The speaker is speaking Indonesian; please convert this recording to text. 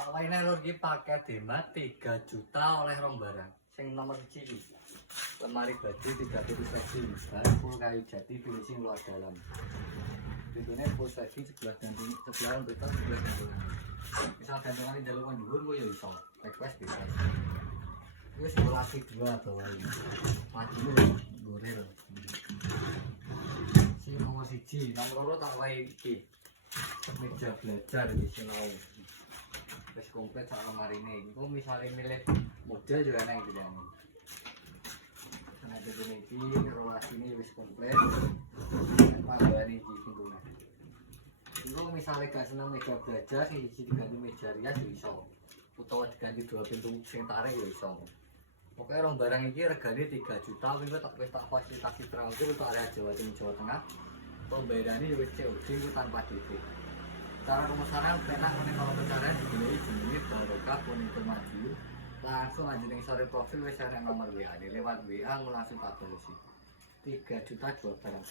tak wae nek lur iki paket hemat 3 juta oleh rong barang. Sing nomor 1 iki. Lemari baju 30 seksi, full kayu jati finishing luar dalam. Pintunya full seksi sebelah gantung, sebelah beton, sebelah gantungan. Misal gantungan di dalam dhuwur kok ya iso. Request bisa. Wis lagi dua bawa ini. Maju gorel. Si nomor 1, nomor loro tak wae iki. Meja belajar di sini. Wis komplit sak lemarine iki. Kok misale milih model juga enak iki dan. Nah, jadi ini relasi ini wis komplit. Panggilan iki pintunya. Kalau misalnya gak senang meja belajar, sing diganti meja rias iso. Utawa diganti 2 pintu sing tarik ya iso. Pokoknya rong barang iki regane 3 juta, wingi tak fasilitasi transfer untuk area Jawa Timur Jawa Tengah. Pembayarannya wis COD tanpa DP. Cara pemesanan penak nek kalau pencarian dibeli jenenge Barokah Ponitor Maju. Langsung aja ning sore profil wis ana nomor WA. Lewat WA langsung tak balesi. 3 juta 2 barang.